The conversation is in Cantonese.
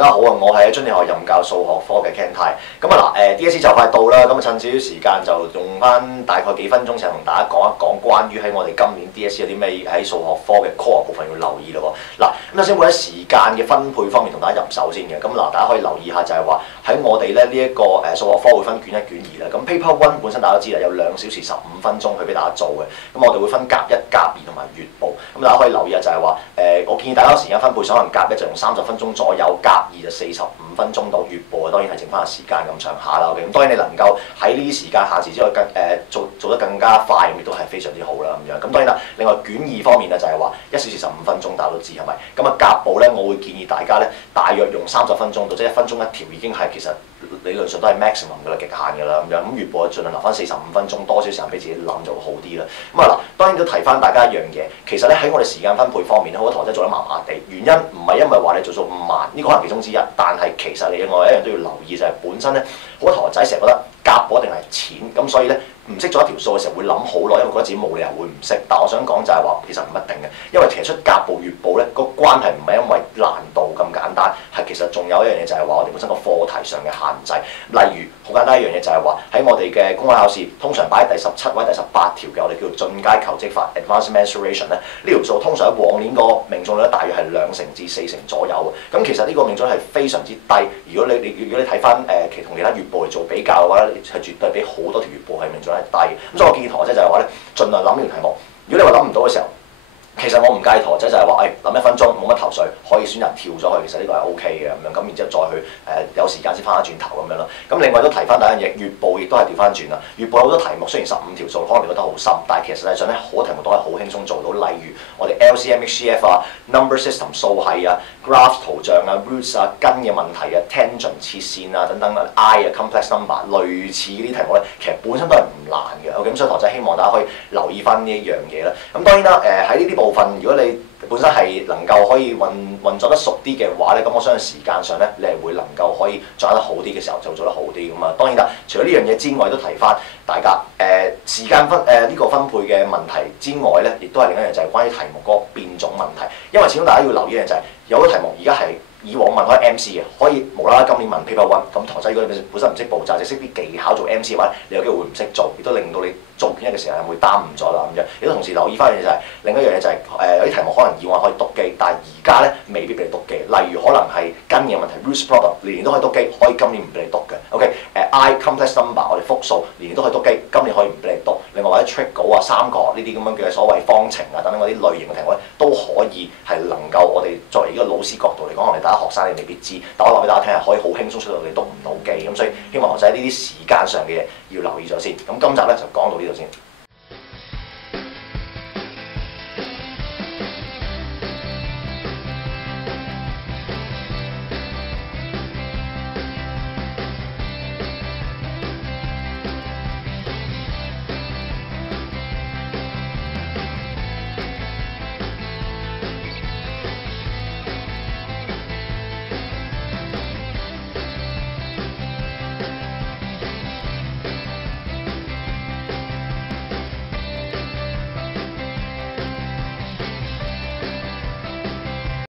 家好啊！我係津理學任教數學科嘅 Ken Tai。咁啊嗱，DSE 就快到啦，咁啊趁少少時間就用翻大概幾分鐘，就同大家講一講關於喺我哋今年 DSE 有啲咩喺數學科嘅 core 部分要留意咯喎。嗱，咁首先會喺時間嘅分配方面同大家入手先嘅。咁嗱，大家可以留意下就係話喺我哋咧呢一個數學科會分卷一卷二啦。咁 Paper One 本身大家都知啦，有2小時15分鐘去俾大家做嘅。咁我哋會分甲1、甲2同埋月部。咁大家可以留意下就係話我建議大家時間分配，可能甲1就用30分鐘左右，甲2就45分鐘到，月部當然係剩翻個時間咁上下啦。咁當然你能夠喺呢啲時間限時之外做得更加快，亦都係非常之好啦咁樣。咁當然啦，另外卷2方面咧就係話1小時15分鐘，大家都知係咪？咁啊甲部咧，我會建議大家咧大約用30分鐘到，即係1分鐘一條已經係其實理論上都係 maximum 㗎啦，極限㗎啦咁樣。咁月部就盡量留翻45分鐘，多少時間俾自己諗就會好啲啦。咁啊嗱，當然都提翻大家一樣嘢，其實咧喺我哋時間分配方面咧，好多同學仔做得麻麻地，原因唔係因為話你做數唔慢，呢個可能其中之一，但係其實另外一樣都要留意就係本身咧，好多同學仔成日覺得甲部一定係淺，咁所以咧唔識做一條數嘅時候會諗好耐，因為覺得自己冇理由會唔識。但我想講就係話其實唔一定嘅，因為其實出甲部月部咧個關係唔係因為難度咁簡單，係其實仲有一樣嘢就係話我哋本身個課題上嘅限制。例如好簡單一樣嘢就係話喺我哋嘅公開考試，通常擺喺第17或者第18條嘅，我哋叫做進階求職法 （Advanced Mensuration） 咧，呢條數通常喺往年個命中率大約係2成至4成左右嘅。咁其實呢個命中率係非常之低。如果你睇翻同其他月部嚟做比較嘅話咧，係絕對比好多條月部係命中率低。咁所以我建議同學仔就係話咧，盡量諗呢條題目。如果你話諗唔到嘅時候，其實我唔介意同學仔就係話，諗1分鐘冇乜頭緒，可以選擇跳咗去，其實呢個係 O K 嘅咁樣。咁然之後再去有時間先翻返轉頭咁樣咯。咁另外都提翻第一樣嘢，月部亦都係調翻轉啦。月部有好多題目雖然15條數可能你覺得好深，但係其實實際上咧好多題目都係好輕鬆做到。例如我哋 LCM、HCF 啊、number system 數系啊、graph 圖像啊、roots 啊、根嘅問題啊、tangent 切線啊等等啊、I 啊 complex number 類似呢啲題目咧，其實本身都係唔難嘅。咁所以同學仔希望大家可以留意翻呢一樣嘢啦。咁當然啦，喺呢啲部分，如果你本身係能夠可以運作得熟啲嘅話咧，咁我相信時間上咧，你係會能夠可以做得好啲嘅時候就做得好啲咁啊。當然啦，除咗呢樣嘢之外，都提翻大家時間呢個分配嘅問題之外咧，亦都係另一樣就係關於題目嗰個變種問題。因為始終大家要留意嘅就係有好多題目而家係以往問開 MC 嘅，可以無啦啦今年問 Paper One， 咁同學仔如果你本身唔識步驟，就識啲技巧做 MC 嘅話，你有機會唔識做，亦都令到你做卷一嘅時候會耽誤咗啦咁樣。亦都同時留意翻嘅嘢就係另一樣嘢就係有啲題目可能以往可以篤機，但係而家咧未必俾你篤機。例如可能係根嘅問題 roots problem 年年都可以篤機，可以今年唔俾你篤嘅。I complex number 我哋複數年年都可以篤機，今年可以唔俾你篤。另外或者 trigo 啊、三角呢啲咁樣嘅所謂方程啊等等嗰啲類型嘅題目咧，都可以係能夠我哋作為呢個老師角度嚟講，我哋大家學生你未必知，但我話俾大家聽係可以好輕鬆出到你篤唔到機。咁所以希望學仔呢啲時間上嘅嘢要留意咗先。咁今集咧就講到呢度先。